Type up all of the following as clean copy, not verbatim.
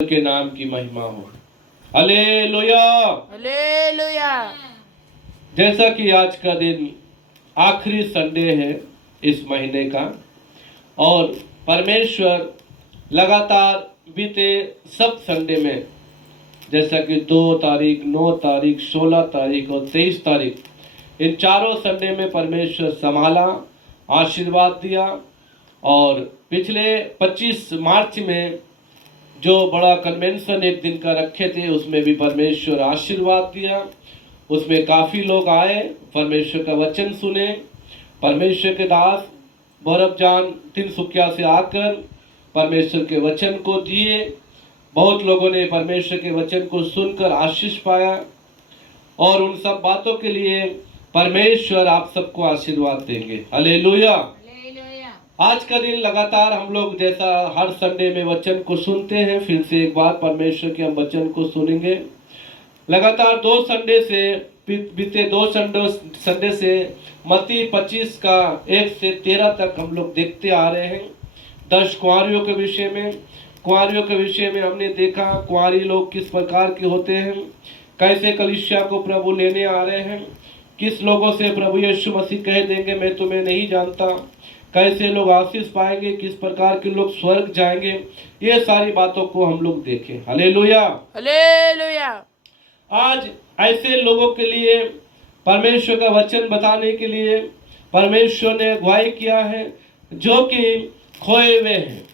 के नाम की महिमा हो। हालेलुया। हालेलुया। जैसा कि आज का दिन आखिरी संडे है इस महीने का, और परमेश्वर लगातार बीते सब संडे में, जैसा कि 2 तारीख, 9 तारीख, 16 तारीख और 23 तारीख, इन चारों संडे में परमेश्वर संभाला, आशीर्वाद दिया। और पिछले 25 मार्च में जो बड़ा कन्वेंशन एक दिन का रखे थे, उसमें भी परमेश्वर आशीर्वाद दिया। उसमें काफ़ी लोग आए, परमेश्वर का वचन सुने। परमेश्वर के दास बौरवजान तिनसुकिया से आकर परमेश्वर के वचन को दिए। बहुत लोगों ने परमेश्वर के वचन को सुनकर आशीष पाया, और उन सब बातों के लिए परमेश्वर आप सबको आशीर्वाद देंगे। हालेलुया। आज का दिन लगातार हम लोग जैसा हर संडे में वचन को सुनते हैं, फिर से एक बार परमेश्वर के हम वचन को सुनेंगे। लगातार 2 संडे से, बीते 2 संडे से मत्ती 25 का 1 से 13 तक हम लोग देखते आ रहे हैं। 10 कुंवारियों के विषय में, कुंवारियों के विषय में हमने देखा कुंवारी लोग किस प्रकार के होते हैं, कैसे कलीसिया को प्रभु लेने आ रहे हैं, किस लोगों से प्रभु यीशु मसीह कह देंगे मैं तुम्हें नहीं जानता, कैसे लोग आशीष पाएंगे, किस प्रकार के लोग स्वर्ग जाएंगे। ये सारी बातों को हम लोग देखें। हालेलुया। हालेलुया। आज ऐसे लोगों के लिए परमेश्वर का वचन बताने के लिए परमेश्वर ने अगुवाई किया है, जो कि खोए हुए हैं।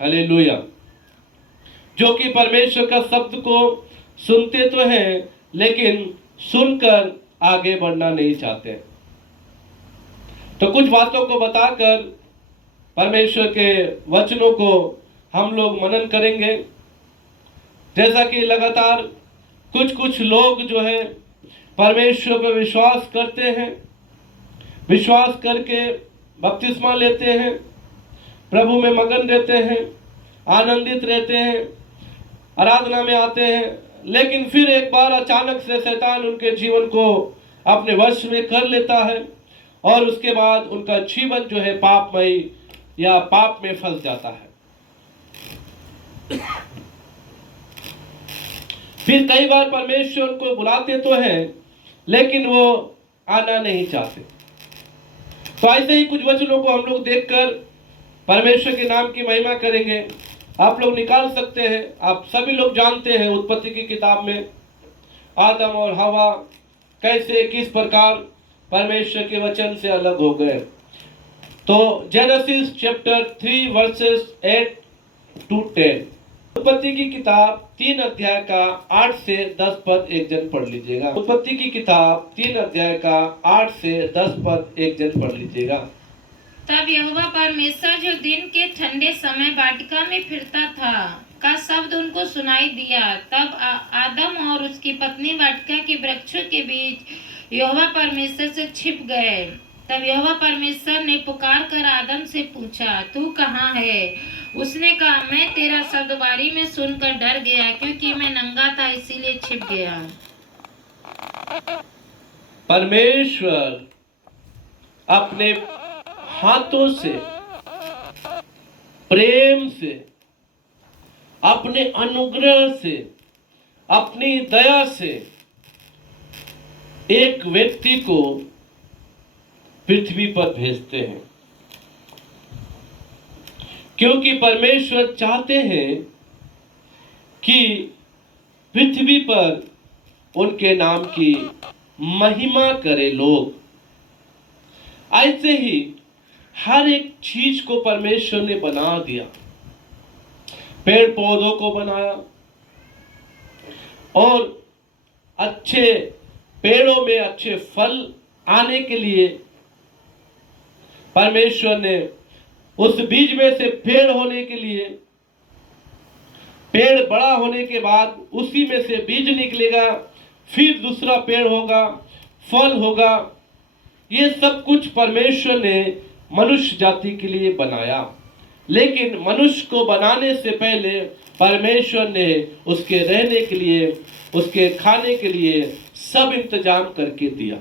हालेलुया। जो कि परमेश्वर का शब्द को सुनते तो हैं, लेकिन सुनकर आगे बढ़ना नहीं चाहते। तो कुछ बातों को बताकर परमेश्वर के वचनों को हम लोग मनन करेंगे। जैसा कि लगातार कुछ लोग जो है परमेश्वर पर विश्वास करते हैं, विश्वास करके बपतिस्मा लेते हैं, प्रभु में मगन रहते हैं, आनंदित रहते हैं, आराधना में आते हैं, लेकिन फिर एक बार अचानक से शैतान उनके जीवन को अपने वश में कर लेता है, और उसके बाद उनका जीवन जो है पापमय या पाप में फंस जाता है। फिर कई बार परमेश्वर को बुलाते तो हैं, लेकिन वो आना नहीं चाहते। तो ऐसे ही कुछ वचनों को हम लोग देखकर परमेश्वर के नाम की महिमा करेंगे। आप लोग निकाल सकते हैं, आप सभी लोग जानते हैं उत्पत्ति की किताब में आदम और हवा कैसे किस प्रकार परमेश्वर के वचन से अलग हो गए। तो जेनेसिस चैप्टर 3 वर्सेस 8 to 10, उत्पत्ति की किताब 3 अध्याय का 8 से 10 पद एक जन पढ़ लीजिएगा। उत्पत्ति की किताब 3 अध्याय का 8 से 10 पद एक जन पढ़ लीजिएगा। तब यहोवा परमेश्वर जो दिन के ठंडे समय वाटिका में फिरता था का शब्द उनको सुनाई दिया। तब आदम और उसकी पत्नी वाटिका के वृक्षों के बीच यहोवा परमेश्वर से छिप गए। तब यहोवा परमेश्वर ने पुकार कर आदम से पूछा, तू कहाँ है? उसने कहा, मैं तेरा शब्द बारी में सुनकर डर गया, क्योंकि मैं नंगा था इसीलिए छिप गया। परमेश्वर अपने हाथों से, प्रेम से, अपने अनुग्रह से, अपनी दया से एक व्यक्ति को पृथ्वी पर भेजते हैं, क्योंकि परमेश्वर चाहते हैं कि पृथ्वी पर उनके नाम की महिमा करे लोग। ऐसे ही हर एक चीज को परमेश्वर ने बना दिया। पेड़ पौधों को बनाया, और अच्छे पेड़ों में अच्छे फल आने के लिए परमेश्वर ने उस बीज में से पेड़ होने के लिए, पेड़ बड़ा होने के बाद उसी में से बीज निकलेगा, फिर दूसरा पेड़ होगा, फल होगा। ये सब कुछ परमेश्वर ने मनुष्य जाति के लिए बनाया, लेकिन मनुष्य को बनाने से पहले परमेश्वर ने उसके रहने के लिए, उसके खाने के लिए सब इंतजाम करके दिया।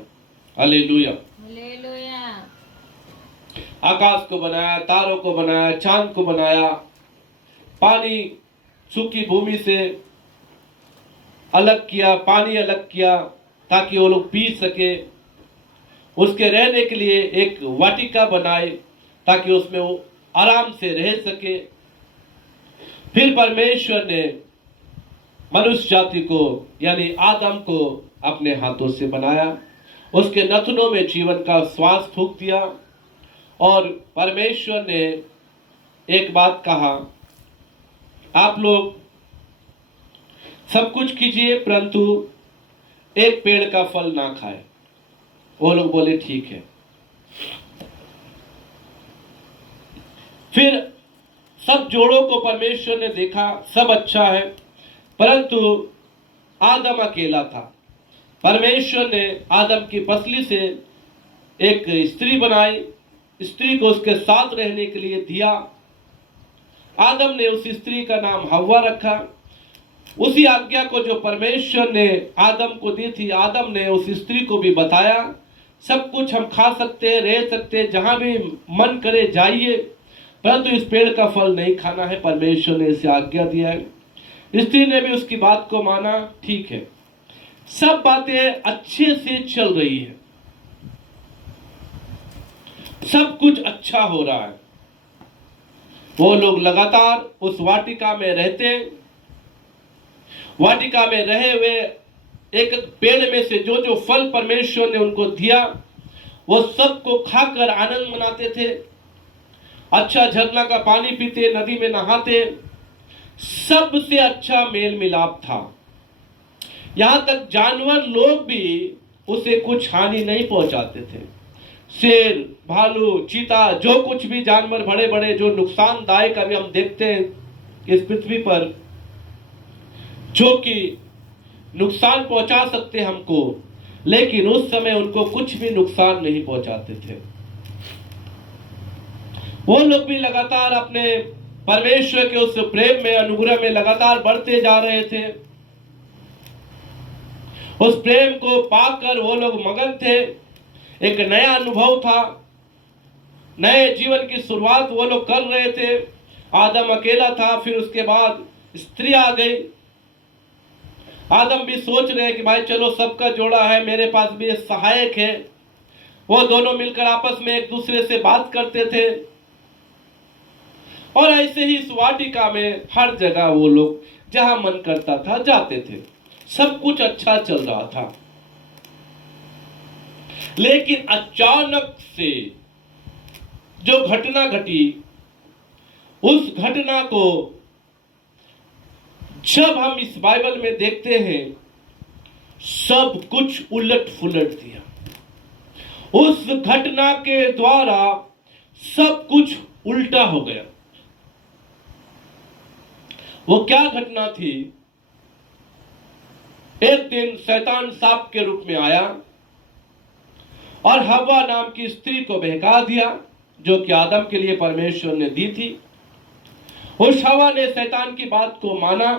हालेलुया। हालेलुया। आकाश को बनाया, तारों को बनाया, चांद को बनाया, पानी सूखी भूमि से अलग किया, पानी अलग किया ताकि वो लोग पी सके। उसके रहने के लिए एक वाटिका बनाए ताकि उसमें वो आराम से रह सके। फिर परमेश्वर ने मनुष्य जाति को यानी आदम को अपने हाथों से बनाया, उसके नथनों में जीवन का श्वास फूंक दिया और परमेश्वर ने एक बात कहा, आप लोग सब कुछ कीजिए परंतु एक पेड़ का फल ना खाए। वो लोग बोले ठीक है। फिर सब जोड़ों को परमेश्वर ने देखा, सब अच्छा है, परंतु आदम अकेला था। परमेश्वर ने आदम की पसली से एक स्त्री बनाई, स्त्री को उसके साथ रहने के लिए दिया। आदम ने उस स्त्री का नाम हव्वा रखा। उसी आज्ञा को जो परमेश्वर ने आदम को दी थी, आदम ने उस स्त्री को भी बताया, सब कुछ हम खा सकते हैं, रह सकते हैं, जहां भी मन करे जाइए, परंतु इस पेड़ का फल नहीं खाना है। परमेश्वर ने इसे आज्ञा दिया है। स्त्री ने भी उसकी बात को माना, ठीक है। सब बातें अच्छे से चल रही है, सब कुछ अच्छा हो रहा है। वो लोग लगातार उस वाटिका में रहते, वाटिका में रहे हुए एक पेड़ में से जो जो फल परमेश्वर ने उनको दिया वो सबको खाकर आनंद मनाते थे। अच्छा झरना का पानी पीते, नदी में नहाते, सबसे अच्छा मेल मिलाप था। यहां तक जानवर लोग भी उसे कुछ हानि नहीं पहुंचाते थे। शेर, भालू, चीता, जो कुछ भी जानवर बड़े बड़े जो नुकसानदायक अभी हम देखते हैं इस पृथ्वी पर, जो कि नुकसान पहुंचा सकते हमको, लेकिन उस समय उनको कुछ भी नुकसान नहीं पहुंचाते थे। वो लोग भी लगातार अपने परमेश्वर के उस प्रेम में, अनुग्रह में लगातार बढ़ते जा रहे थे। उस प्रेम को पाकर वो लोग मगन थे। एक नया अनुभव था, नए जीवन की शुरुआत वो लोग कर रहे थे। आदम अकेला था, फिर उसके बाद स्त्री आ गई। आदम भी सोच रहे हैं कि भाई चलो सबका जोड़ा है, मेरे पास भी एक सहायक है। वो दोनों मिलकर आपस में एक दूसरे से बात करते थे और ऐसे ही इस वाटिका में हर जगह वो लोग जहां मन करता था जाते थे, सब कुछ अच्छा चल रहा था। लेकिन अचानक से जो घटना घटी, उस घटना को जब हम इस बाइबल में देखते हैं, सब कुछ उलट पुलट दिया। उस घटना के द्वारा सब कुछ उल्टा हो गया। वो क्या घटना थी? एक दिन शैतान सांप के रूप में आया और हव्वा नाम की स्त्री को बहका दिया, जो कि आदम के लिए परमेश्वर ने दी थी। उस हव्वा ने शैतान की बात को माना,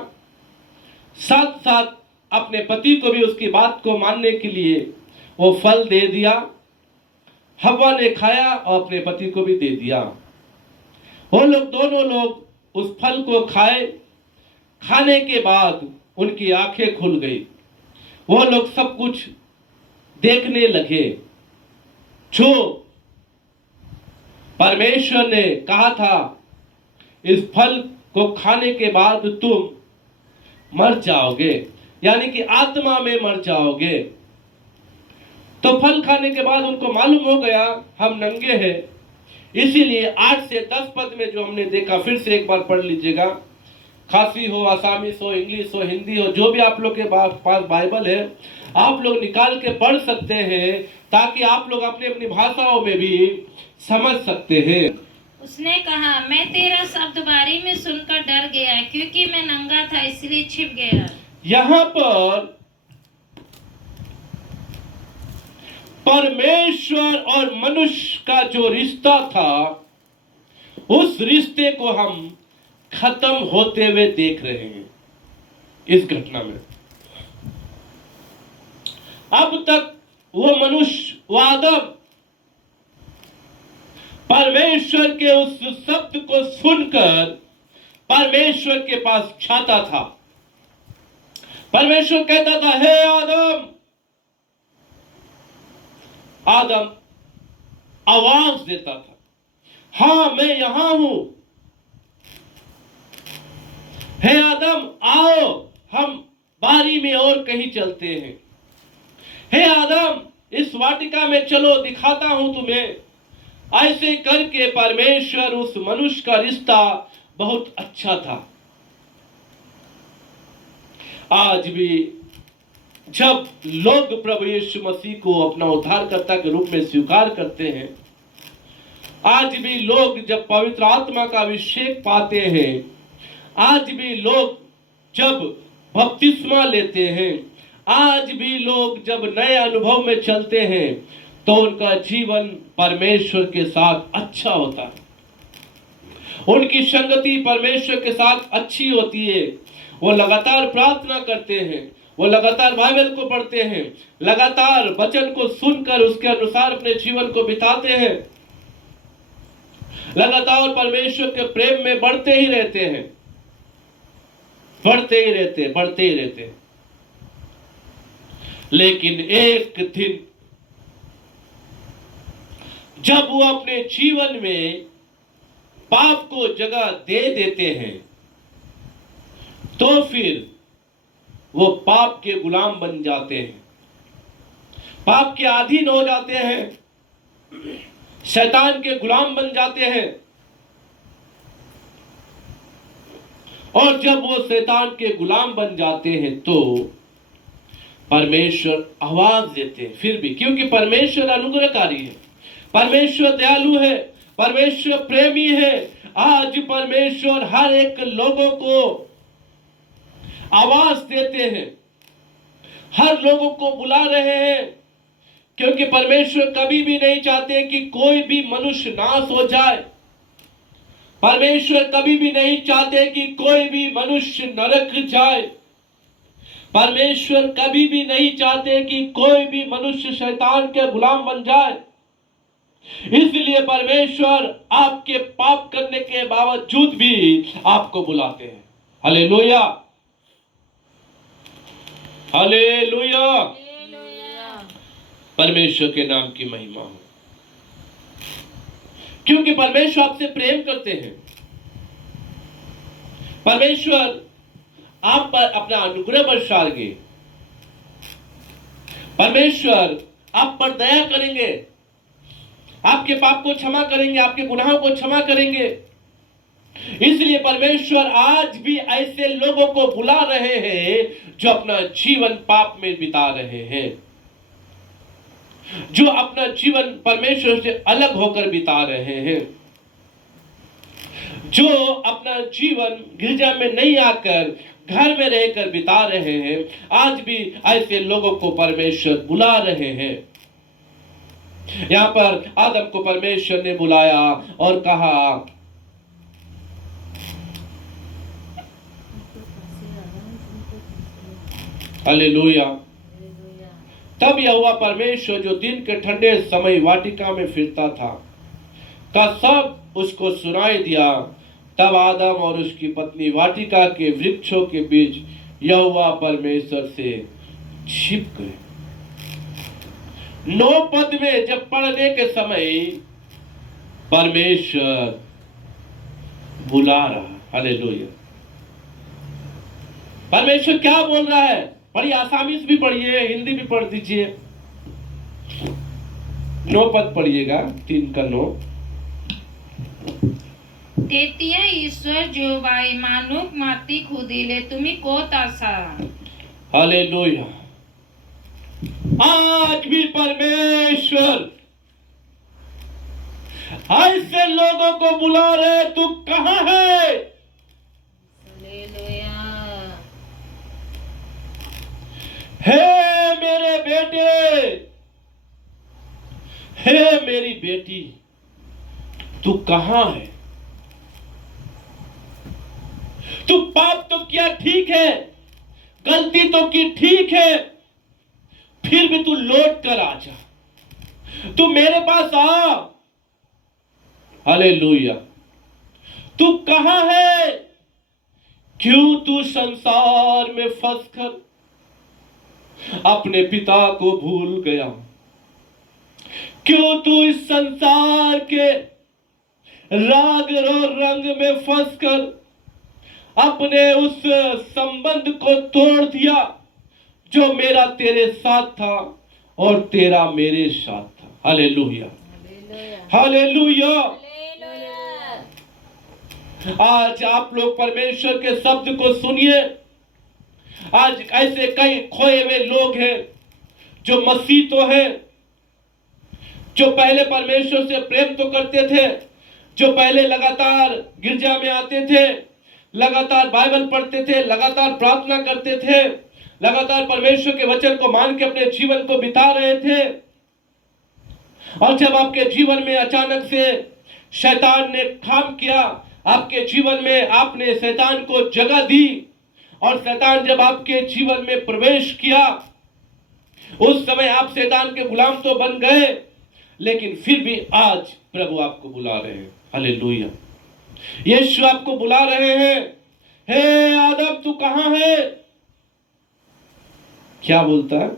साथ साथ अपने पति को भी उसकी बात को मानने के लिए वो फल दे दिया। हव्वा ने खाया और अपने पति को भी दे दिया। वो लोग दोनों लोग उस फल को खाए। खाने के बाद उनकी आंखें खुल गई। वो लोग सब कुछ देखने लगे। जो परमेश्वर ने कहा था, इस फल को खाने के बाद तुम मर जाओगे, यानी कि आत्मा में मर जाओगे। तो फल खाने के बाद उनको मालूम हो गया हम नंगे हैं। इसीलिए 8 से 10 पद में जो हमने देखा, फिर से एक बार पढ़ लीजिएगा। खासी हो, आसामीस हो, इंग्लिश हो, हिंदी हो, जो भी आप लोग के पास बाइबल है, आप लोग निकाल के पढ़ सकते हैं ताकि आप लोग अपनी अपनी भाषाओं में भी समझ सकते हैं। उसने कहा, मैं तेरा शब्द बारी में सुनकर डर गया, क्योंकि मैं नंगा था इसलिए छिप गया। यहां पर परमेश्वर और मनुष्य का जो रिश्ता था, उस रिश्ते को हम खत्म होते हुए देख रहे हैं इस घटना में। अब तक वो मनुष्य, वो आदम परमेश्वर के उस शब्द को सुनकर परमेश्वर के पास जाता था। परमेश्वर कहता था, हे आदम। आदम आवाज देता था, हाँ मैं यहां हूं। हे आदम आओ, हम बारी में और कहीं चलते हैं। हे आदम इस वाटिका में चलो, दिखाता हूं तुम्हें। ऐसे करके परमेश्वर उस मनुष्य का रिश्ता बहुत अच्छा था। आज भी जब लोग प्रभु यीशु मसीह को अपना उद्धारकर्ता के रूप में स्वीकार करते हैं, आज भी लोग जब पवित्र आत्मा का अभिषेक पाते हैं, आज भी लोग जब बपतिस्मा लेते हैं, आज भी लोग जब नए अनुभव में चलते हैं, तो उनका जीवन परमेश्वर के साथ अच्छा होता है। उनकी संगति परमेश्वर के साथ अच्छी होती है। वो लगातार प्रार्थना करते हैं, वो लगातार बाइबल को पढ़ते हैं, लगातार वचन को सुनकर उसके अनुसार अपने जीवन को बिताते हैं, लगातार परमेश्वर के प्रेम में बढ़ते ही रहते हैं, बढ़ते ही रहते। लेकिन एक दिन जब वो अपने जीवन में पाप को जगह दे देते हैं, तो फिर वो पाप के गुलाम बन जाते हैं, पाप के अधीन हो जाते हैं, शैतान के गुलाम बन जाते हैं। और जब वो शैतान के गुलाम बन जाते हैं, तो परमेश्वर आवाज देते हैं। फिर भी क्योंकि परमेश्वर अनुग्रहकारी है, परमेश्वर दयालु है, परमेश्वर प्रेमी है, आज परमेश्वर हर एक लोगों को आवाज देते हैं, हर लोगों को बुला रहे हैं, क्योंकि परमेश्वर कभी भी नहीं चाहते कि कोई भी मनुष्य नाश हो जाए। परमेश्वर कभी भी नहीं चाहते कि कोई भी मनुष्य नरक जाए। परमेश्वर कभी भी नहीं चाहते कि कोई भी मनुष्य शैतान के गुलाम बन जाए। इसलिए परमेश्वर आपके पाप करने के बावजूद भी आपको बुलाते हैं। हालेलुया, हालेलुया, परमेश्वर के नाम की महिमा हो। क्योंकि परमेश्वर आपसे प्रेम करते हैं, परमेश्वर आप पर अपना अनुग्रह बरसाएंगे, परमेश्वर आप पर दया करेंगे, आपके पाप को क्षमा करेंगे, आपके गुनाहों को क्षमा करेंगे। इसलिए परमेश्वर आज भी ऐसे लोगों को बुला रहे हैं जो अपना जीवन पाप में बिता रहे हैं, जो अपना जीवन परमेश्वर से अलग होकर बिता रहे हैं, जो अपना जीवन गिरजा में नहीं आकर घर में रहकर बिता रहे हैं। आज भी ऐसे लोगों को परमेश्वर बुला रहे हैं। यहां पर आदम को परमेश्वर ने बुलाया और कहा, हालेलुया। तब यहोवा परमेश्वर जो दिन के ठंडे समय वाटिका में फिरता था का सब उसको सुनाई दिया। तब आदम और उसकी पत्नी वाटिका के वृक्षों के बीच यहोवा परमेश्वर से छिप गए। 9 पद में जब पढ़ने के समय परमेश्वर बुला रहा। हालेलुया। परमेश्वर क्या बोल रहा है? पढ़िए, आसामी से भी पढ़िए, हिंदी भी पढ़ दीजिए। 9 पद पढ़िएगा, 3 का 9। तेतिया ईश्वर जो बाई मानुक माती खुदिले तुम्ही कोत आसा। हालेलुया। आज भी परमेश्वर ऐसे लोगों को बुला रहे, तू कहां है? हालेलुया। हे मेरे बेटे, हे मेरी बेटी, तू कहां है? तू पाप तो किया ठीक है, गलती तो की ठीक है, फिर भी तू लौट कर आ जा, तू मेरे पास आ। हालेलुया। तू कहां है? क्यों तू संसार में फंसकर अपने पिता को भूल गया? क्यों तू इस संसार के राग और रंग में फंसकर अपने उस संबंध को तोड़ दिया जो मेरा तेरे साथ था और तेरा मेरे साथ था? Hallelujah, hallelujah. आज आप लोग परमेश्वर के शब्द को सुनिए। आज ऐसे कई खोए हुए लोग हैं जो मसीह तो है, जो पहले परमेश्वर से प्रेम तो करते थे, जो पहले लगातार गिरजा में आते थे, लगातार बाइबल पढ़ते थे, लगातार प्रार्थना करते थे, लगातार परमेश्वर के वचन को मान के अपने जीवन को बिता रहे थे। और जब आपके जीवन में अचानक से शैतान ने काम किया, आपके जीवन में आपने शैतान को जगह दी और शैतान जब आपके जीवन में प्रवेश किया, उस समय आप शैतान के गुलाम तो बन गए, लेकिन फिर भी आज प्रभु आपको बुला रहे हैं। हालेलुया। यीशु आपको बुला रहे हैं, हे आदम तू कहां है? क्या बोलता है?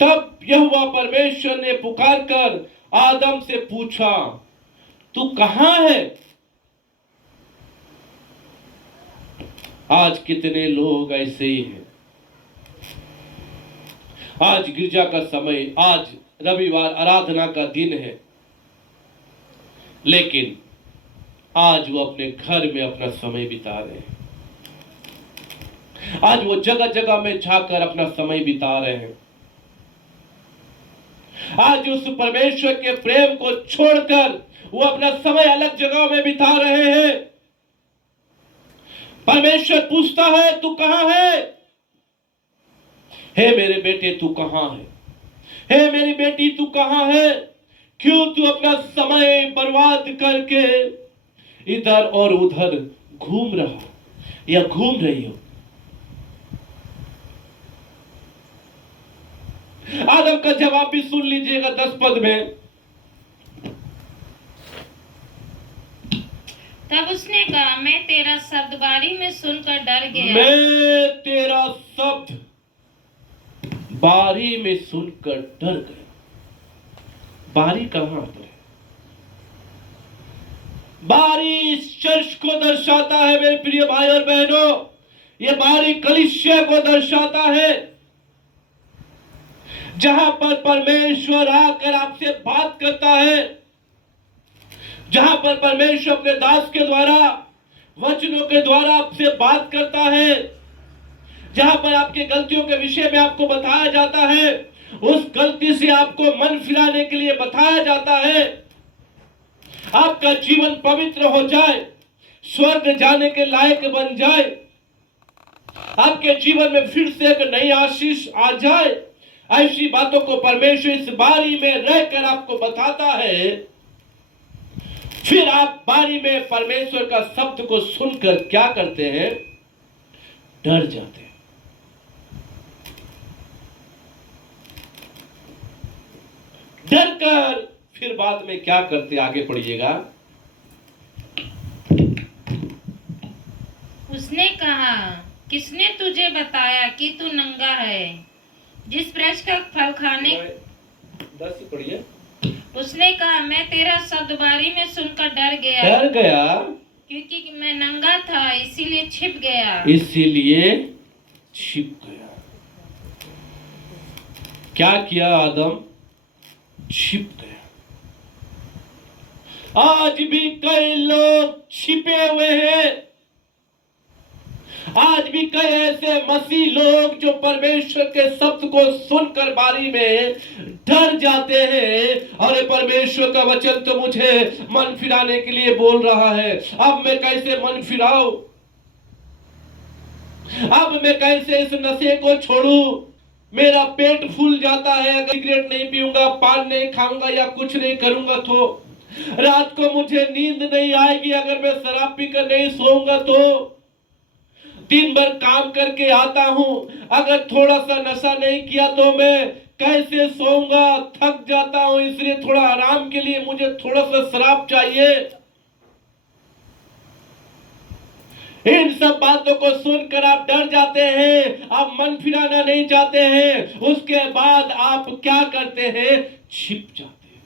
तब यहोवा परमेश्वर ने पुकार कर आदम से पूछा, तू कहां है? आज कितने लोग ऐसे ही हैं। आज गिरजा का समय, आज रविवार आराधना का दिन है, लेकिन आज वो अपने घर में अपना समय बिता रहे हैं। आज वो जगह जगह में जाकर अपना समय बिता रहे हैं। आज उस परमेश्वर के प्रेम को छोड़कर वो अपना समय अलग जगह में बिता रहे हैं। परमेश्वर पूछता है, तू कहां है? हे मेरे बेटे तू कहां है? हे मेरी बेटी तू कहां है? क्यों तू अपना समय बर्बाद करके इधर और उधर घूम रहा या घूम रही हो? आदम का जवाब भी सुन लीजिएगा 10 पद में। तब उसने कहा, मैं तेरा शब्द बारी में सुनकर डर गया। मैं तेरा शब्द बारी में सुनकर डर गया। बारी कहां पर है? बारी इस चर्च को दर्शाता है मेरे प्रिय भाई और बहनों। ये बारी कलीसिया को दर्शाता है, जहां पर परमेश्वर आकर आपसे बात करता है, जहां पर परमेश्वर अपने दास के द्वारा, वचनों के द्वारा आपसे बात करता है, जहां पर आपकी गलतियों के विषय में आपको बताया जाता है, उस गलती से आपको मन फिराने के लिए बताया जाता है, आपका जीवन पवित्र हो जाए, स्वर्ग जाने के लायक बन जाए, आपके जीवन में फिर से एक नई आशीष आ जाए। ऐसी बातों को परमेश्वर इस बारी में रहकर आपको बताता है। फिर आप बारी में परमेश्वर का शब्द को सुनकर क्या करते हैं? डर जाते हैं। डर कर फिर बाद में क्या करते? आगे पढ़िएगा। उसने कहा, किसने तुझे बताया कि तू नंगा है? जिस वृक्ष का फल खाने 10 पढ़िए। उसने कहा, मैं तेरा शब्द बारी में सुनकर डर गया, क्योंकि मैं नंगा था, इसीलिए छिप गया। इसीलिए छिप गया। क्या किया आदम? छिप गया। आज भी कई लोग छिपे हुए हैं। आज भी कई ऐसे मसीह लोग जो परमेश्वर के शब्द को सुनकर बारी में डर जाते हैं। अरे परमेश्वर का वचन तो मुझे मन फिराने के लिए बोल रहा है, अब मैं कैसे मन फिराऊं? अब मैं कैसे इस नशे को छोड़ूं? मेरा पेट फूल जाता है अगर सिगरेट नहीं पीऊंगा, पान नहीं खाऊंगा या कुछ नहीं करूंगा तो। रात को मुझे नींद नहीं आएगी अगर मैं शराब पीकर नहीं सोऊंगा तो। दिन भर काम करके आता हूं, अगर थोड़ा सा नशा नहीं किया तो मैं कैसे सोऊंगा? थक जाता हूं, इसलिए थोड़ा आराम के लिए मुझे थोड़ा सा शराब चाहिए। इन सब बातों को सुनकर आप डर जाते हैं, आप मन फिराना नहीं चाहते हैं, उसके बाद आप क्या करते हैं? छिप जाते हैं।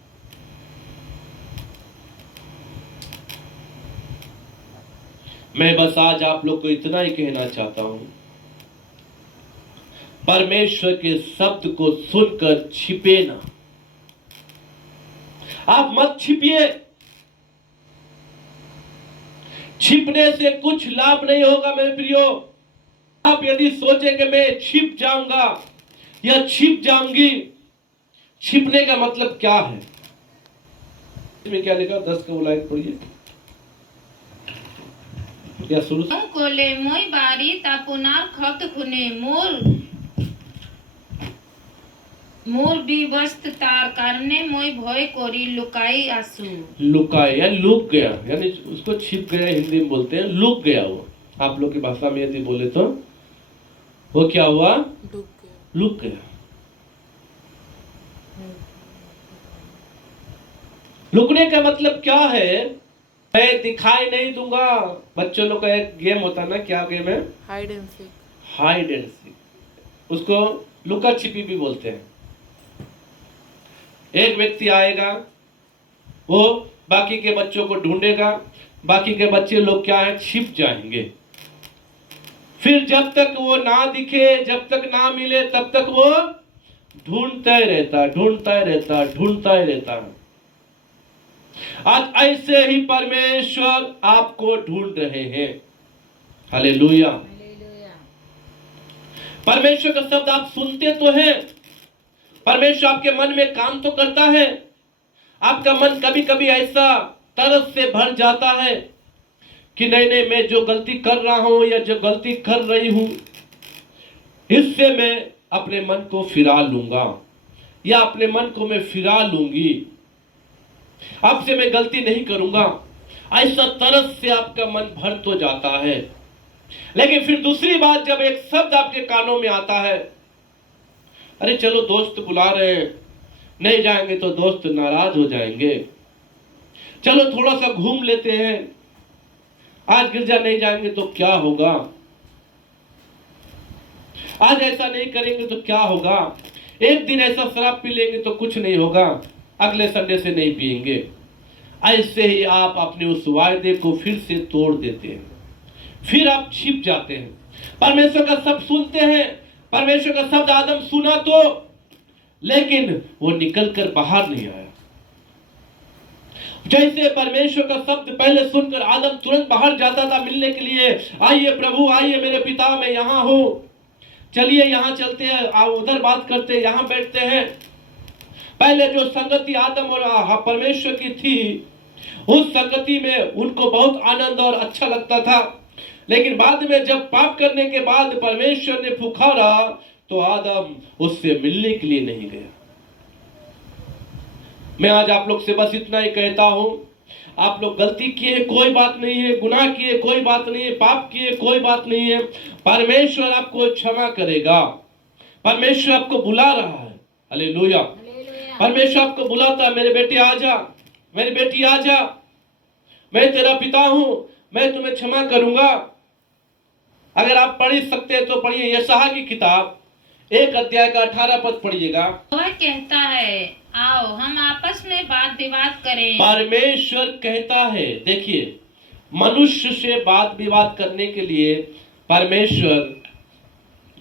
मैं बस आज आप लोग को इतना ही कहना चाहता हूं, परमेश्वर के शब्द को सुनकर छिपे ना। आप मत छिपिए। छिपने से कुछ लाभ नहीं होगा मेरे प्रियो। आप यदि सोचेंगे मैं छिप जाऊंगा या छिप जाऊंगी, छिपने का मतलब क्या है? इसमें क्या लिखा? 10 का लाइन पढ़िए या शुरू से। कोले मोई बारी तापुनार खत खुने मोर विवस्त तार करने मोई भय कोरी लुकाई आसू। लुकाए या लुक गया, यानी उसको छिप गया हिंदी में बोलते हैं, लुक गया। वो आप लोग की भाषा में यदि बोले तो वो क्या हुआ? लुक गया। लुकने का मतलब क्या है? मैं दिखाई नहीं दूंगा। बच्चों लोग का एक गेम होता है ना, क्या गेम है? Hide and seek. Hide and seek. उसको लुका छिपी भी बोलते हैं। एक व्यक्ति आएगा, वो बाकी के बच्चों को ढूंढेगा, बाकी के बच्चे लोग क्या है? छिप जाएंगे। फिर जब तक वो ना दिखे, जब तक ना मिले, तब तक वो ढूंढता ही रहता, ढूंढता ही रहता, ढूंढता ही रहता। आज ऐसे ही परमेश्वर आपको ढूंढ रहे हैं। हालेलुया। परमेश्वर का शब्द आप सुनते तो हैं, परमेश्वर आपके मन में काम तो करता है। आपका मन कभी कभी ऐसा तरस से भर जाता है कि नहीं नहीं, मैं जो गलती कर रहा हूं या जो गलती कर रही हूं, इससे मैं अपने मन को फिरा लूंगा या अपने मन को मैं फिरा लूंगी, अब से मैं गलती नहीं करूंगा। ऐसा तरस से आपका मन भर तो जाता है। लेकिन फिर दूसरी बात, जब एक शब्द आपके कानों में आता है, अरे चलो दोस्त बुला रहे हैं, नहीं जाएंगे तो दोस्त नाराज हो जाएंगे, चलो थोड़ा सा घूम लेते हैं, आज गिरजा नहीं जाएंगे तो क्या होगा, आज ऐसा नहीं करेंगे तो क्या होगा, एक दिन ऐसा शराब पी लेंगे तो कुछ नहीं होगा, अगले संडे से नहीं पिएंगे। ऐसे ही आप अपने उस वायदे को फिर से तोड़ देते हैं, फिर आप छिप जाते हैं। परमेश्वर का शब्द सुनते हैं, परमेश्वर का शब्द आदम सुना तो, लेकिन वो निकल कर बाहर नहीं आया। जैसे परमेश्वर का शब्द पहले सुनकर आदम तुरंत बाहर जाता था मिलने के लिए, आइए प्रभु, आइए मेरे पिता, मैं यहाँ हूं, चलिए यहाँ चलते हैं, आप उधर बात करते हैं, यहाँ बैठते हैं। पहले जो संगति आदम और परमेश्वर की थी, उस संगति में उनको बहुत आनंद और अच्छा लगता था। लेकिन बाद में जब पाप करने के बाद परमेश्वर ने पुकारा तो आदम उससे मिलने के लिए नहीं गया। मैं आज आप लोग से बस इतना ही कहता हूं, आप लोग गलती किए कोई बात नहीं है, गुनाह किए कोई बात नहीं है, पाप किए कोई बात नहीं है, परमेश्वर आपको क्षमा करेगा। परमेश्वर आपको बुला रहा है। हालेलुया। परमेश्वर आपको बुलाता है, मेरे बेटे आजा, मेरी बेटी आजा, मैं तेरा पिता हूं, मैं तुम्हें क्षमा करूंगा। अगर आप पढ़ सकते हैं तो पढ़िए, यशायाह की किताब 1 अध्याय का 18 पद पढ़िएगा। वह कहता है, आओ हम आपस में वाद विवाद करें। परमेश्वर कहता है, देखिए, मनुष्य से वाद विवाद करने के लिए परमेश्वर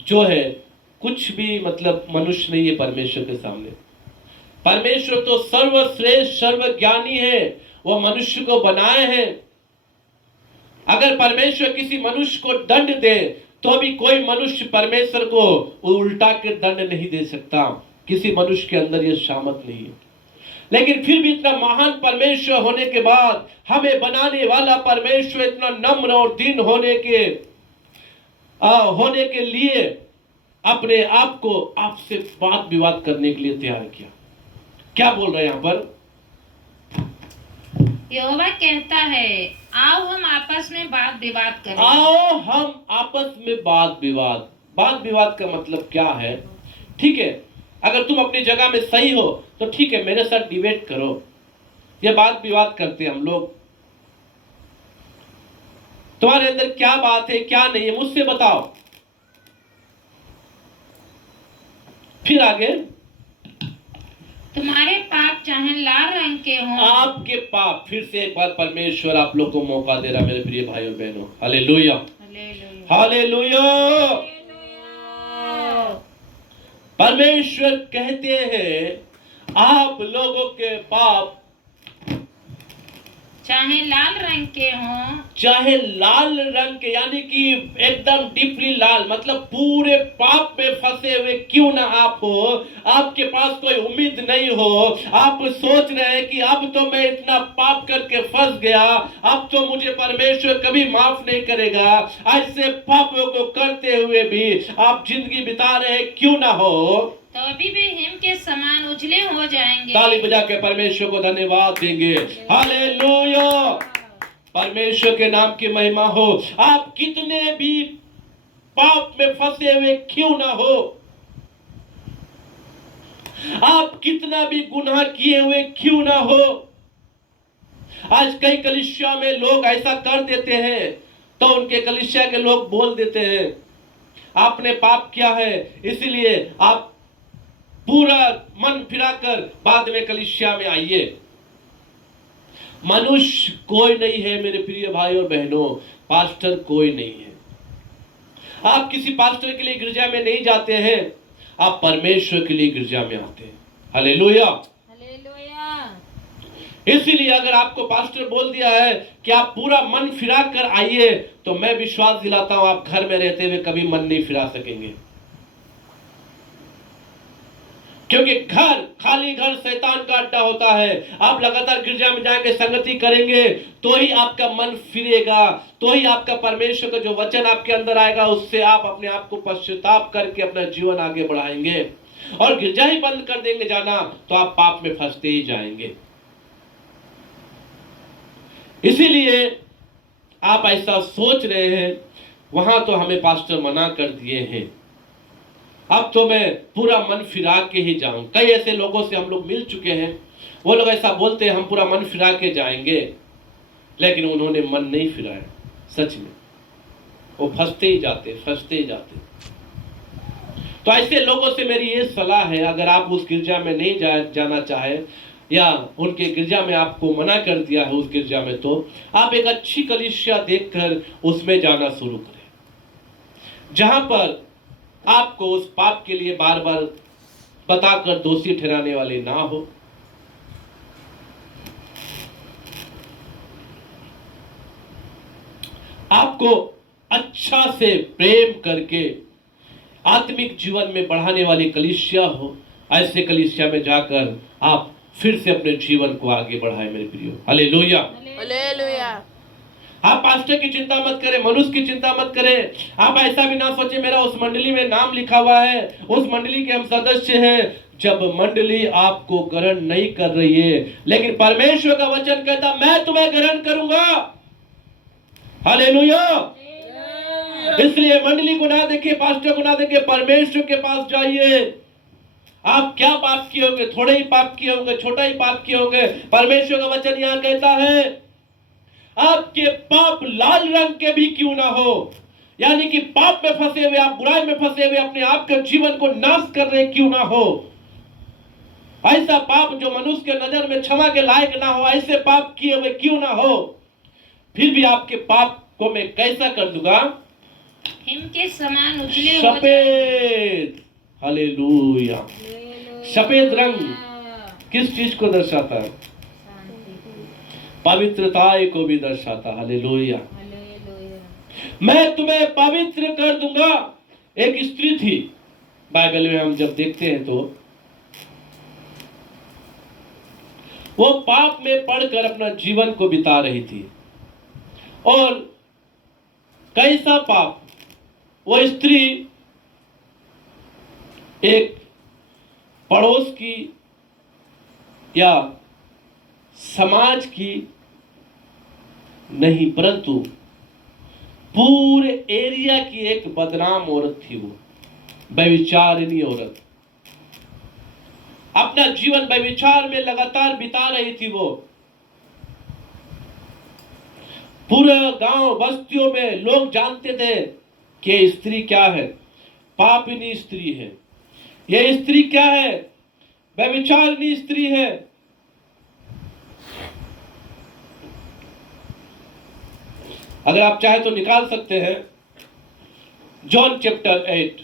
जो है कुछ भी मतलब मनुष्य नहीं है परमेश्वर के सामने। परमेश्वर तो सर्वश्रेष्ठ सर्वज्ञानी है, वह मनुष्य को बनाए हैं। अगर परमेश्वर किसी मनुष्य को दंड दे तो भी कोई मनुष्य परमेश्वर को उल्टा के दंड नहीं दे सकता, किसी मनुष्य के अंदर यह सामर्थ नहीं है। लेकिन फिर भी इतना महान परमेश्वर होने के बाद, हमें बनाने वाला परमेश्वर इतना नम्र और दीन होने के लिए अपने आप को आपसे वाद विवाद करने के लिए तैयार किया। क्या बोल रहे हैं यहाँ पर? यहोवा कहता है, आओ हम आपस में वाद विवाद करें। आओ हम आपस में वाद विवाद। वाद विवाद का मतलब क्या है? ठीक है, अगर तुम अपनी जगह में सही हो तो ठीक है, मेरे साथ डिबेट करो। ये वाद विवाद करते हैं हम लोग। तुम्हारे अंदर क्या बात है, क्या नहीं है, मुझसे बताओ। फिर आगे, तुम्हारे पाप चाहे लाल रंग के हों, आपके पाप, फिर से एक बार परमेश्वर आप लोग को मौका दे रहा मेरे प्रिय भाइयों बहनों। Hallelujah, hallelujah, hallelujah. परमेश्वर कहते हैं आप लोगों के पाप चाहे लाल रंग के हों, चाहे लाल रंग के, यानी कि एकदम डीपली लाल, मतलब पूरे पाप में फंसे हुए क्यों ना आप हो, आपके पास कोई उम्मीद नहीं हो, आप सोच रहे हैं कि अब तो मैं इतना पाप करके फंस गया, अब तो मुझे परमेश्वर कभी माफ नहीं करेगा, ऐसे पापों को करते हुए भी आप जिंदगी बिता रहे हैं क्यों ना हो, तो अभी भी हिम के समान उजले हो जाएंगे। ताली बजा के परमेश्वर को धन्यवाद देंगे। हालेलुया, परमेश्वर के नाम की महिमा हो। आप कितने भी पाप में फंसे हुए क्यों ना हो, आप कितना भी गुनाह किए हुए क्यों ना हो, आज कई कलीसिया में लोग ऐसा कर देते हैं तो उनके कलीसिया के लोग बोल देते हैं आपने पाप किया है, इसलिए आप पूरा मन फिराकर बाद में कलीसिया में आइए। मनुष्य कोई नहीं है मेरे प्रिय भाई और बहनों, पास्टर कोई नहीं है। आप किसी पास्टर के लिए गिरजा में नहीं जाते हैं, आप परमेश्वर के लिए गिरजा में आते हैं। Hallelujah, hallelujah. इसीलिए अगर आपको पास्टर बोल दिया है कि आप पूरा मन फिरा कर आइए, तो मैं विश्वास दिलाता हूं आप घर में रहते हुए कभी मन नहीं फिरा सकेंगे, क्योंकि घर, खाली घर शैतान का अड्डा होता है। आप लगातार गिरजा में जाएंगे, संगति करेंगे, तो ही आपका मन फिरेगा, तो ही आपका परमेश्वर का जो वचन आपके अंदर आएगा, उससे आप अपने आप को पश्चाताप करके अपना जीवन आगे बढ़ाएंगे। और गिरजा ही बंद कर देंगे जाना, तो आप पाप में फंसते ही जाएंगे। इसीलिए आप ऐसा सोच रहे हैं, वहां तो हमें पास्टर मना कर दिए हैं, अब तो मैं पूरा मन फिरा के ही जाऊं। कई ऐसे लोगों से हम लोग मिल चुके हैं, वो लोग ऐसा बोलते हैं हम पूरा मन फिरा के जाएंगे, लेकिन उन्होंने मन नहीं फिराया। सच में वो फंसते ही जाते, फंसते ही जाते। तो ऐसे लोगों से मेरी ये सलाह है, अगर आप उस गिरजा में नहीं जाना चाहे, या उनके गिरजा में आपको मना कर दिया है उस गिरजा में, तो आप एक अच्छी कलीसिया देखकर उसमें जाना शुरू करें, जहां पर आपको उस पाप के लिए बार बार बताकर दोषी ठहराने वाले ना हो। आपको अच्छा से प्रेम करके आत्मिक जीवन में बढ़ाने वाली कलीसिया हो, ऐसे कलीसिया में जाकर आप फिर से अपने जीवन को आगे बढ़ाएं मेरे प्रियो। Hallelujah, hallelujah. आप पास्टर की चिंता मत करें, मनुष्य की चिंता मत करें। आप ऐसा भी ना सोचे मेरा उस मंडली में नाम लिखा हुआ है, उस मंडली के हम सदस्य हैं। जब मंडली आपको ग्रहण नहीं कर रही है, लेकिन परमेश्वर का वचन कहता मैं तुम्हें ग्रहण करूंगा। हालेलुया। इसलिए मंडली को ना देखे, पास्टर को ना देखे, परमेश्वर के पास जाइए। आप क्या पाप किए होंगे, थोड़े ही पाप किए होंगे, छोटा ही पाप किए होंगे, परमेश्वर का वचन यहां कहता है आपके पाप लाल रंग के भी क्यों ना हो, यानी कि पाप में फंसे हुए, आप बुराई में फंसे हुए अपने आप के जीवन को नाश कर रहे क्यों ना हो, ऐसा पाप जो मनुष्य के नजर में क्षमा के लायक ना हो, ऐसे पाप किए हुए क्यों ना हो, फिर भी आपके पाप को मैं कैसा कर दूंगा, हिम के समान उजले हो सफेद। हालेलुया। सफेद रंग किस चीज को दर्शाता है? पवित्रता को भी दर्शाता। हालेलुया। मैं तुम्हें पवित्र कर दूंगा। एक स्त्री थी, बाइबल में हम जब देखते हैं तो वो पाप में पड़कर अपना जीवन को बिता रही थी। और कैसा पाप? वो स्त्री एक पड़ोस की या समाज की नहीं, परंतु पूरे एरिया की एक बदनाम औरत थी। वो व्यभिचारिणी औरत, अपना जीवन व्यभिचार में लगातार बिता रही थी वो। पूरे गांव बस्तियों में लोग जानते थे कि ये स्त्री क्या है, पापिनी स्त्री है। ये स्त्री क्या है? व्यभिचारिणी स्त्री है। अगर आप चाहे तो निकाल सकते हैं जॉन चैप्टर 8,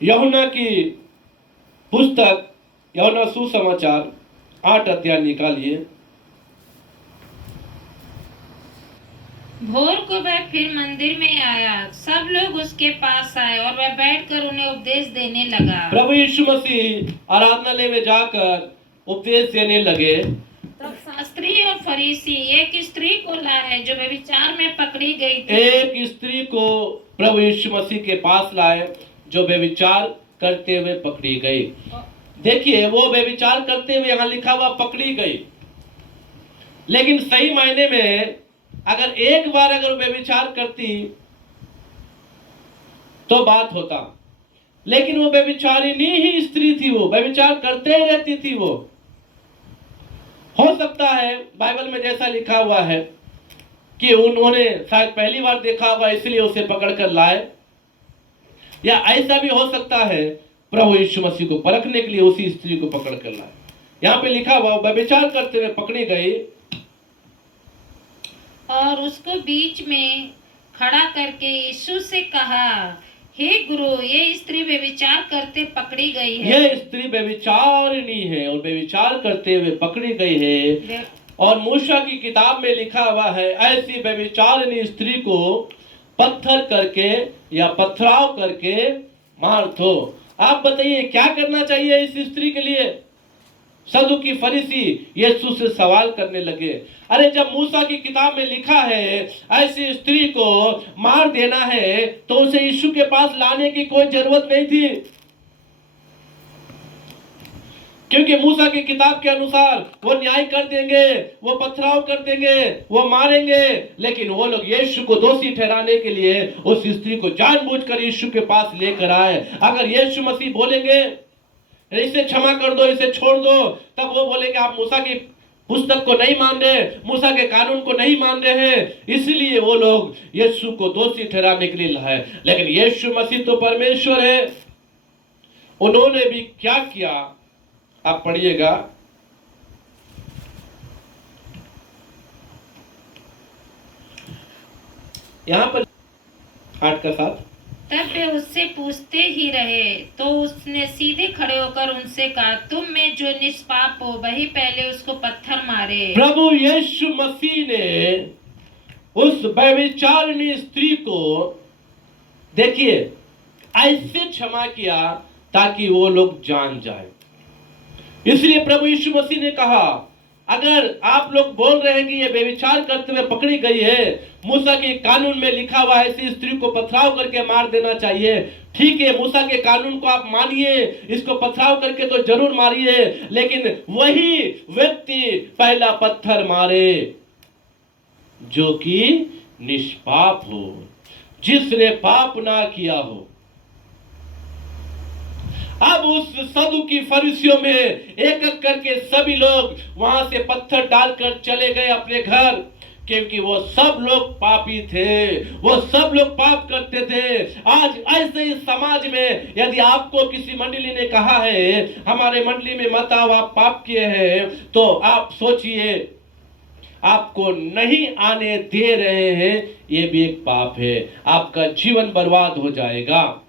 यूहन्ना की पुस्तक, यूहन्ना सुसमाचार 8 अध्याय निकालिए। भोर को वह फिर मंदिर में आया, सब लोग उसके पास आए और वह बैठकर उन्हें उपदेश देने लगा। प्रभु यीशु मसीह आराधनालय में जाकर उपदेश देने लगे। तब शास्त्री और फरीसी एक स्त्री को लाए जो व्यभिचार में पकड़ी गई थी। एक स्त्री को प्रभु यीशु मसीह के पास लाए जो व्यभिचार करते हुए पकड़ी गई। देखिए, वो व्यभिचार करते हुए यहाँ लिखा हुआ पकड़ी गई, लेकिन सही मायने में अगर एक बार अगर व्यभिचार करती तो बात होता, लेकिन वो व्यभिचारिणी ही स्त्री थी, वो व्यभिचार करते ही रहती थी। वो हो सकता है बाइबल में जैसा लिखा हुआ है कि उन्होंने शायद पहली बार देखा होगा इसलिए उसे पकड़ कर लाए, या ऐसा भी हो सकता है प्रभु यीशु मसीह को परखने के लिए उसी स्त्री को पकड़ कर लाए। यहाँ पे लिखा हुआ व्यभिचार करते हुए पकड़ी गई और उसको बीच में खड़ा करके यीशु से कहा, हे गुरु, ये स्त्री व्यभिचार करते पकड़ी गई है। यह स्त्री व्यभिचारिणी है और व्यभिचार करते हुए पकड़ी गई है। और मूसा की किताब में लिखा हुआ है, ऐसी व्यभिचारिणी स्त्री को पत्थर करके या पथराव करके मार दो। आप बताइए क्या करना चाहिए इस स्त्री के लिए? सदुकी फरीसी यीशु से सवाल करने लगे, अरे जब मूसा की किताब में लिखा है ऐसी स्त्री को मार देना है तो उसे यीशु के पास लाने की कोई जरूरत नहीं थी, क्योंकि मूसा की किताब के अनुसार वो न्याय कर देंगे, वो पथराव कर देंगे, वो मारेंगे। लेकिन वो लोग यीशु को दोषी ठहराने के लिए उस स्त्री को जानबूझकर यीशु के पास लेकर आए। अगर यीशु मसीह बोलेंगे इसे क्षमा कर दो, इसे छोड़ दो, तब वो बोलेंगे आप मूसा की पुस्तक को नहीं मान रहे, मूसा के कानून को नहीं मान रहे हैं, इसलिए वो लोग यीशु को दोषी ठहराने के लिए लाए। लेकिन यीशु मसीह तो परमेश्वर है, उन्होंने भी क्या किया आप पढ़िएगा। यहां पर 8 का 7। तब वे उससे पूछते ही रहे, तो उसने सीधे खड़े होकर उनसे कहा, तुम में जो निष्पाप हो वही पहले उसको पत्थर मारे। प्रभु यीशु मसीह ने उस व्यभिचारिणी स्त्री को देखिए ऐसे क्षमा किया ताकि वो लोग जान जाए। इसलिए प्रभु यीशु मसीह ने कहा, अगर आप लोग बोल रहे हैं कि ये व्यभिचार करते हुए पकड़ी गई है, मूसा के कानून में लिखा हुआ है ऐसी स्त्री को पथराव करके मार देना चाहिए, ठीक है, मूसा के कानून को आप मानिए, इसको पथराव करके तो जरूर मारिए, लेकिन वही व्यक्ति पहला पत्थर मारे जो कि निष्पाप हो, जिसने पाप ना किया हो। अब उस सदुकी फरीसियों में एक एक करके सभी लोग वहां से पत्थर डालकर चले गए अपने घर, क्योंकि वो सब लोग पापी थे, वो सब लोग पाप करते थे। आज ऐसे ही समाज में यदि आपको किसी मंडली ने कहा है हमारे मंडली में मत आओ, आप पाप किए हैं, तो आप सोचिए आपको नहीं आने दे रहे हैं, ये भी एक पाप है, आपका जीवन बर्बाद हो जाएगा।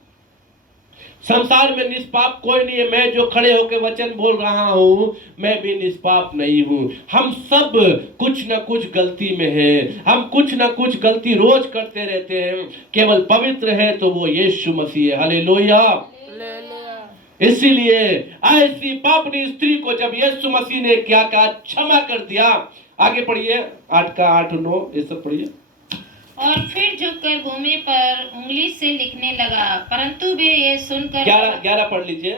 संसार में निष्पाप कोई नहीं है। मैं जो खड़े होकर वचन बोल रहा हूं, मैं भी निष्पाप नहीं हूं। हम सब कुछ न कुछ गलती में हैं, हम कुछ न कुछ गलती रोज करते रहते हैं। केवल पवित्र है तो वो यीशु मसीह है। हालेलुया। इसीलिए ऐसी पापनी स्त्री को जब यीशु मसीह ने क्या कहा, क्षमा कर दिया। आगे पढ़िए 8 का 8 9 ये सब पढ़िए। और फिर झुककर भूमि पर उंगली से लिखने लगा, परंतु वे ये सुनकर 11 पढ़ लीजिए।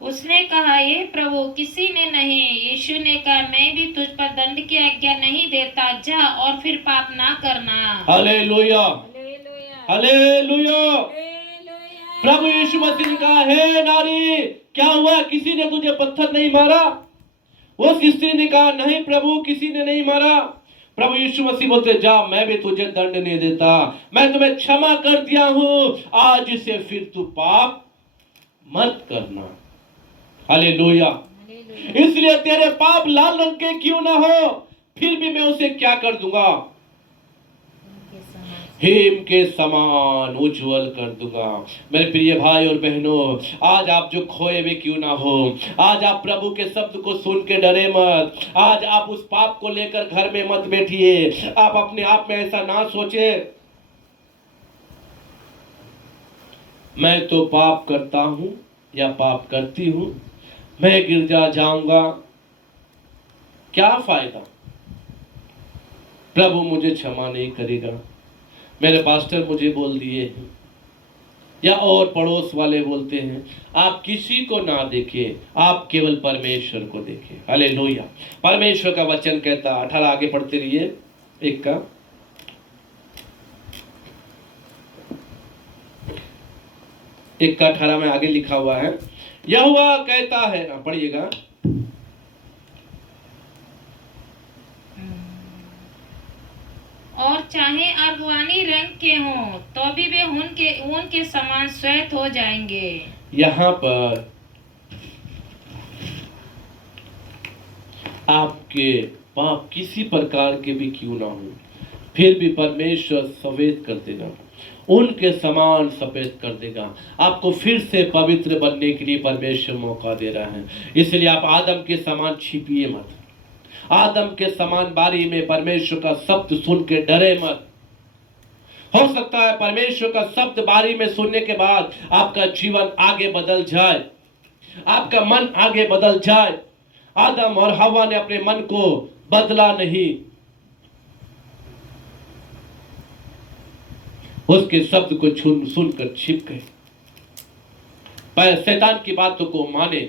उसने कहा, ये प्रभु, किसी ने नहीं। यीशु ने कहा, मैं भी तुझ पर दंड की आज्ञा नहीं देता, जा और फिर पाप ना करना। Hallelujah, hallelujah. प्रभु यीशु मसीह ने कहा, हे नारी, क्या हुआ, किसी ने तुझे पत्थर नहीं मारा? उस स्त्री ने कहा, नहीं प्रभु, किसी ने नहीं मारा। प्रभु यीशु मसीह बोलते जा मैं भी तुझे दंड नहीं देता, मैं तुम्हें क्षमा कर दिया हूं, आज से फिर तू पाप मत करना। हालेलुया। इसलिए तेरे पाप लाल रंग के क्यों ना हो, फिर भी मैं उसे क्या कर दूंगा, हिम के समान उज्जवल कर दूंगा। मेरे प्रिय भाई और बहनों, आज आप जो खोए हुए क्यों ना हो, आज आप प्रभु के शब्द को सुन के डरे मत। आज आप उस पाप को लेकर घर में मत बैठिए। आप अपने आप में ऐसा ना सोचे मैं तो पाप करता हूं या पाप करती हूं, मैं गिरजा जाऊंगा, क्या फायदा, प्रभु मुझे क्षमा नहीं करेगा, मेरे पास्टर मुझे बोल दिए हैं, या और पड़ोस वाले बोलते हैं। आप किसी को ना देखें, आप केवल परमेश्वर को देखें। हालेलुया। परमेश्वर का वचन कहता, 18 आगे पढ़ते रहिए, 1 का 18 में आगे लिखा हुआ है, यहोवा कहता है, पढ़िएगा, और चाहे अरगवानी रंग के हों तो भी वे ऊन के समान श्वेत हो जाएंगे। यहाँ पर आपके पाप किसी प्रकार के भी क्यों ना हो, फिर भी परमेश्वर सफेद कर देगा, उनके समान सफेद कर देगा। आपको फिर से पवित्र बनने के लिए परमेश्वर मौका दे रहा है। इसलिए आप आदम के समान छिपिए मत, आदम के समान बारी में परमेश्वर का शब्द सुन के डरे मत। हो सकता है परमेश्वर का शब्द बारी में सुनने के बाद आपका जीवन आगे बदल जाए, आपका मन आगे बदल जाए। आदम और हवा ने अपने मन को बदला नहीं, उसके शब्द को सुनकर छिप गए, पर शैतान की बातों को माने,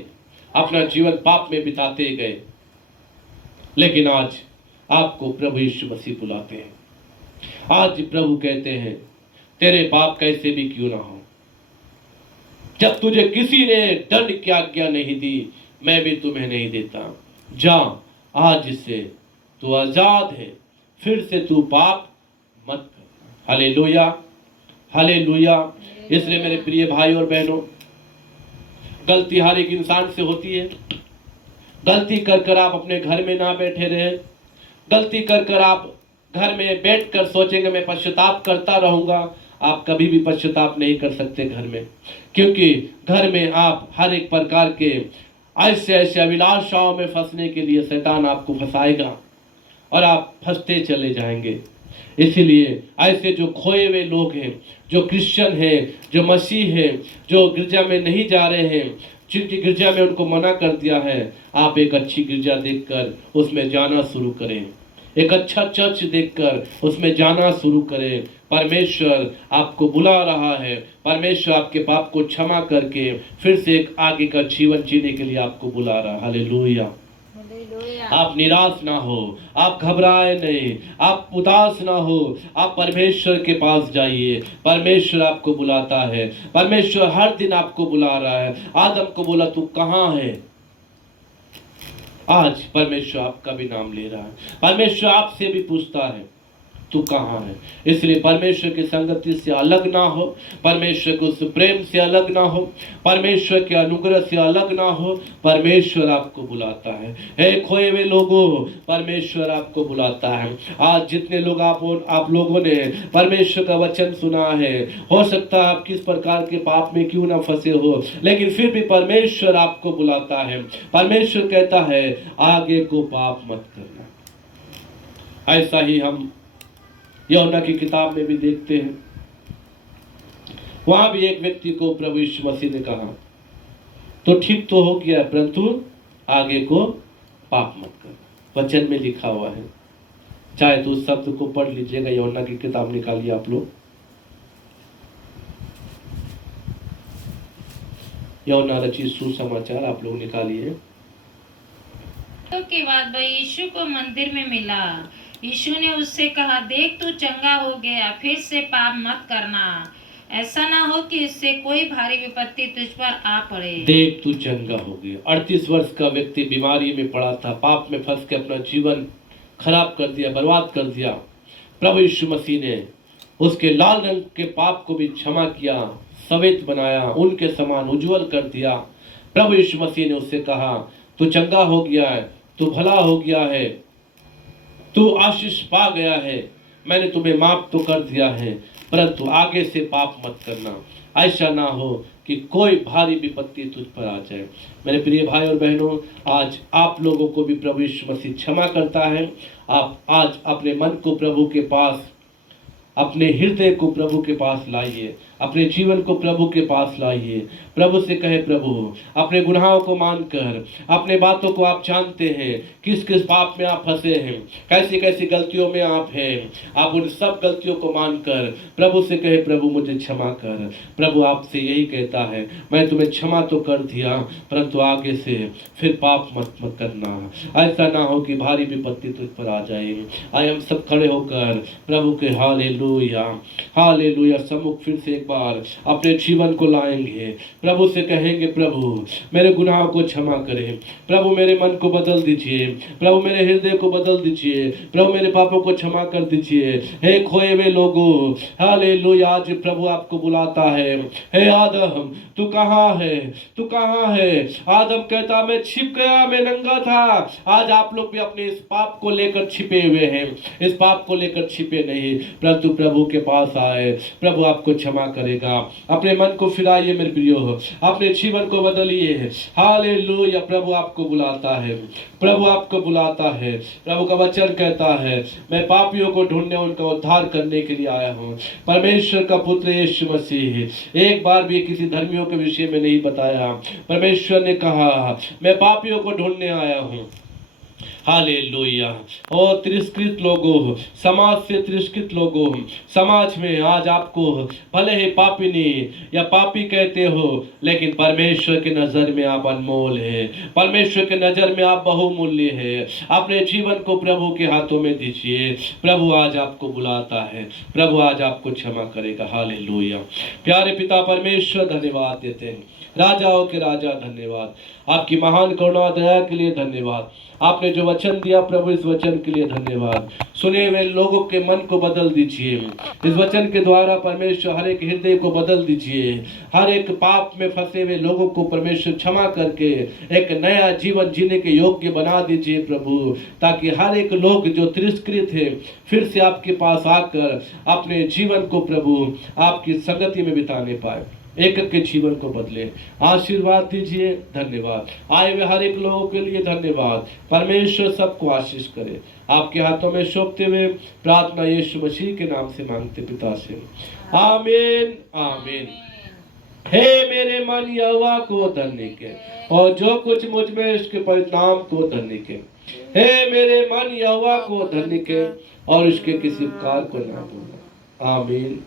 अपना जीवन पाप में बिताते गए। लेकिन आज आपको प्रभु यीशु मसीह बुलाते हैं। आज प्रभु कहते हैं तेरे पाप कैसे भी क्यों ना हो, जब तुझे किसी ने दंड की आज्ञा नहीं दी, मैं भी तुम्हें नहीं देता। जा, आज से तू आजाद है, फिर से तू पाप मत कर। Hallelujah, hallelujah. इसलिए मेरे प्रिय भाई और बहनों, गलती हर एक इंसान से होती है। गलती कर आप अपने घर में ना बैठे रहे। गलती कर आप घर में बैठकर सोचेंगे मैं पश्चाताप करता रहूंगा, आप कभी भी पश्चाताप नहीं कर सकते घर में, क्योंकि घर में आप हर एक प्रकार के ऐसे अभिलाषाओं में फंसने के लिए शैतान आपको फंसाएगा और आप फंसते चले जाएंगे। इसीलिए ऐसे जो खोए हुए लोग हैं, जो क्रिश्चियन हैं, जो मसीह हैं, जो गिरजा में नहीं जा रहे हैं, जिनकी गिरजा में उनको मना कर दिया है, आप एक अच्छी गिरजा देखकर उसमें जाना शुरू करें, एक अच्छा चर्च देखकर उसमें जाना शुरू करें। परमेश्वर आपको बुला रहा है, परमेश्वर आपके पाप को क्षमा करके फिर से एक आगे का जीवन जीने के लिए आपको बुला रहा है। हालेलुया। आप निराश ना हो, आप घबराए नहीं, आप उदास ना हो, आप परमेश्वर के पास जाइए। परमेश्वर आपको बुलाता है, परमेश्वर हर दिन आपको बुला रहा है। आदम को बोला तू कहाँ है, आज परमेश्वर आपका भी नाम ले रहा है। परमेश्वर आपसे भी पूछता है तू कहाँ है। इसलिए परमेश्वर की संगति से अलग ना हो, परमेश्वर के उस प्रेम से अलग ना हो, परमेश्वर के अनुग्रह से अलग ना हो। परमेश्वर आपको बुलाता है। हे खोए हुए लोगों, परमेश्वर आपको बुलाता है। आज जितने लोग आप लोगों ने परमेश्वर का वचन सुना है, हो सकता है आप किस प्रकार के पाप में क्यों ना फंसे हो, लेकिन फिर भी परमेश्वर आपको बुलाता है। परमेश्वर कहता है आगे को पाप मत करना। ऐसा ही हम यूहन्ना की किताब में भी देखते हैं, वहां भी एक व्यक्ति को प्रभु यीशु मसीह ने कहा तो ठीक तो हो गया, परंतु आगे को पाप मत कर। वचन में लिखा हुआ है, चाहे तो उस शब्द को पढ़ लीजिएगा। यूहन्ना की किताब निकालिए आप लोग, यूहन्ना रचित सुसमाचार आप लोग निकालिए। के बाद वह यीशु को मंदिर में मिला। यीशु ने उससे कहा, देख तू चंगा हो गया, फिर से पाप मत करना, ऐसा ना हो कि इससे कोई भारी विपत्ति तुझ पर आ पड़े। देख तू चंगा हो गया। 38 वर्ष का व्यक्ति बीमारी में पड़ा था, पाप में फंस के अपना जीवन खराब कर दिया, बर्बाद कर दिया, प्रभु यीशु मसीह ने उसके लाल रंग के पाप को भी क्षमा किया, सफेद बनाया, उनके समान उज्जवल कर दिया। प्रभु यीशु मसीह ने उससे कहा, तू चंगा हो गया है, तू भला हो गया है, तू आशीष पा गया है, मैंने तुम्हें माफ तो कर दिया है, परंतु आगे से पाप मत करना, ऐसा ना हो कि कोई भारी विपत्ति तुझ पर आ जाए। मेरे प्रिय भाई और बहनों, आज आप लोगों को भी प्रभु यीशु मसीह क्षमा करता है। आप आज अपने मन को प्रभु के पास, अपने हृदय को प्रभु के पास लाइए, अपने जीवन को प्रभु के पास लाइए। प्रभु से कहे, प्रभु अपने गुनाहों को मानकर, अपने बातों को आप जानते हैं, किस किस पाप में आप फंसे हैं, कैसी कैसी गलतियों में आप हैं, आप उन सब गलतियों को मानकर प्रभु से कहे, प्रभु मुझे क्षमा कर। प्रभु आपसे यही कहता है, मैं तुम्हें क्षमा तो कर दिया, परंतु आगे से फिर पाप मत करना, ऐसा ना हो कि भारी विपत्ति तुझ पर आ जाए। आइए हम सब खड़े होकर प्रभु के हालेलुया हालेलुया सम्मुख फिर से एक बार अपने जीवन को लाएंगे। प्रभु से कहेंगे, प्रभु मेरे गुनाहों को क्षमा करें, प्रभु मेरे मन को बदल दीजिए, प्रभु मेरे हृदय को बदल दीजिए, प्रभु मेरे पापों को क्षमा कर दीजिए। हे खोए हुए लोगों, हालेलुया, आज प्रभु आपको बुलाता है। हे आदम, तू कहाँ है, तू कहाँ है? आदम कहता, मैं छिप गया, मैं नंगा था। आज आप लोग भी अपने इस पाप को लेकर छिपे हुए हैं, इस पाप को लेकर छिपे नहीं, परंतु प्रभु के पास आए, प्रभु आपको क्षमा करेगा। अपने मन को फिराइए मेरे प्रियो, अपने जीवन को बदलिए। हालेलुया, प्रभु आपको बुलाता है, प्रभु आपको बुलाता है। प्रभु का वचन कहता है, मैं पापियों को ढूंढने, उनका उद्धार करने के लिए आया हूँ। परमेश्वर का पुत्र यीशु मसीह एक बार भी किसी धर्मियों के विषय में नहीं बताया। परमेश्वर ने कहा, मैं पापियों को ढूंढने आया हूँ। हालेलुया। और तिरस्कृत लोगों, समाज से तिरस्कृत लोगों, समाज में आज आपको भले ही पापिनी या पापी कहते हो, लेकिन परमेश्वर की नजर में आप अनमोल है, परमेश्वर की नजर में आप बहुमूल्य है। अपने जीवन को प्रभु के हाथों में दीजिए। प्रभु आज आपको बुलाता है, प्रभु आज आपको क्षमा करेगा। हालेलुया। प्यारे पिता परमेश्वर, धन्यवाद देते हैं, राजाओं के राजा धन्यवाद, आपकी महान करुणा दया के लिए धन्यवाद। आपने जो वचन दिया प्रभु, इस वचन के लिए धन्यवाद। सुने हुए लोगों के मन को बदल दीजिए, इस वचन के द्वारा परमेश्वर हर एक हृदय को बदल दीजिए। हर एक पाप में फंसे हुए लोगों को परमेश्वर क्षमा करके एक नया जीवन जीने के योग्य बना दीजिए प्रभु, ताकि हर एक लोग जो तिरस्कृत है फिर से आपके पास आकर अपने जीवन को प्रभु आपकी संगति में बिताने पाए, एक एक के जीवन को बदले। आशीर्वाद दीजिए। धन्यवाद। आए हुए हर एक लोगों के लिए धन्यवाद। परमेश्वर सबको आशीष करे। आपके हाथों में सौंपते हुए प्रार्थना यीशु मसीह के नाम से मांगते पिता से, आमीन आमीन। हे मेरे मन यहोवा को धन्य के, और जो कुछ मुझ में इसके परिणाम को धन्य के। हे मेरे मन यहोवा को धन्य के, और इसके किसी उपकार को ना भूलना। आमीन।